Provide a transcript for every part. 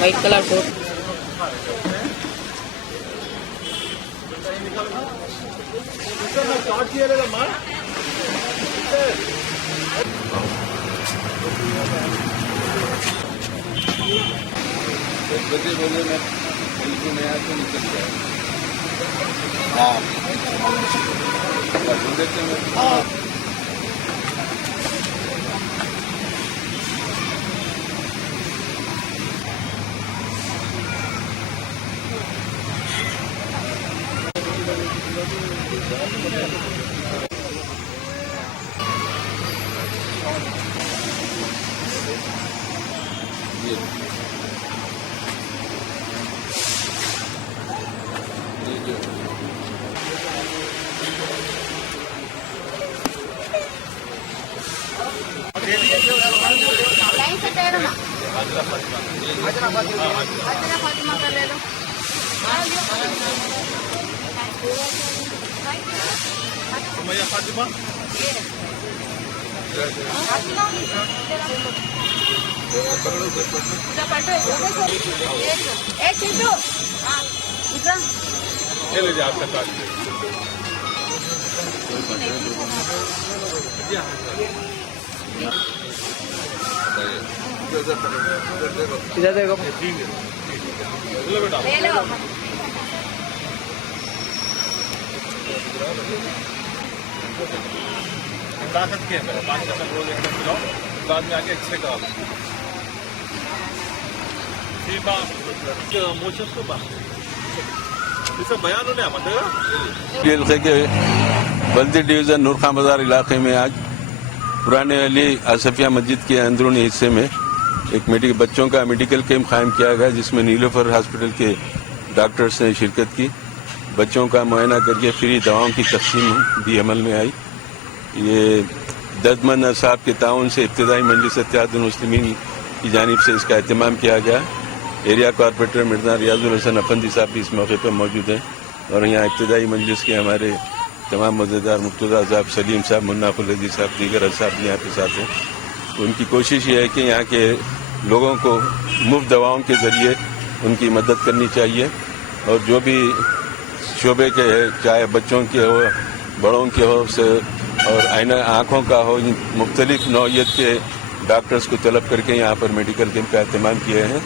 White colour coat बोले मैं बिल्कुल नया तो निकल गया। हाँ देखते हैं। हाँ इधर देखो ताकत के अंदर पानी का रोज एकदम पिलाओ, बाद में आके एक्सरे कराओ। मोशन को बात बयान होने PLC के बल्दी डिवीजन नूर खान बाजार इलाके में आज पुराने अली आसफिया मस्जिद के अंदरूनी हिस्से में एक बच्चों का मेडिकल कैंप कायम किया गया, जिसमें नीलोफर हॉस्पिटल के डॉक्टर्स ने शिरकत की। बच्चों का मुआयना करके फ्री दवाओं की तकसीम भी अमल में आई। ये दर्दमंद असाब के ताउन से इब्तिदाई मजलिस इत्तेहादुल मुस्लिमीन की जानिब से इसका एहतमाम किया गया। एरिया कॉरपोरेटर मिर्जा रियाजुल हसन अफंदी साहब भी इस मौके पर मौजूद हैं और यहाँ इब्तिदाई मजलिस के हमारे तमाम मज़ेदार मुर्तज़ा साहब, सलीम साहब, मुन्ना फुलैदी साहब, दीगर साहब भी यहाँ के साथ हैं। उनकी कोशिश ये है कि यहाँ के लोगों को मुफ्त दवाओं के ज़रिए उनकी मदद करनी चाहिए और जो भी शोबे के है, चाहे बच्चों के हो, बड़ों के हो से और आँखों का हो, मुख्तलिफ नौइयत के डॉक्टर्स को तलब करके यहाँ पर मेडिकल कैंप का एहतमाम किए हैं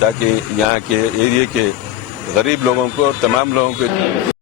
ताकि यहाँ के एरिया के गरीब लोगों को और तमाम लोगों को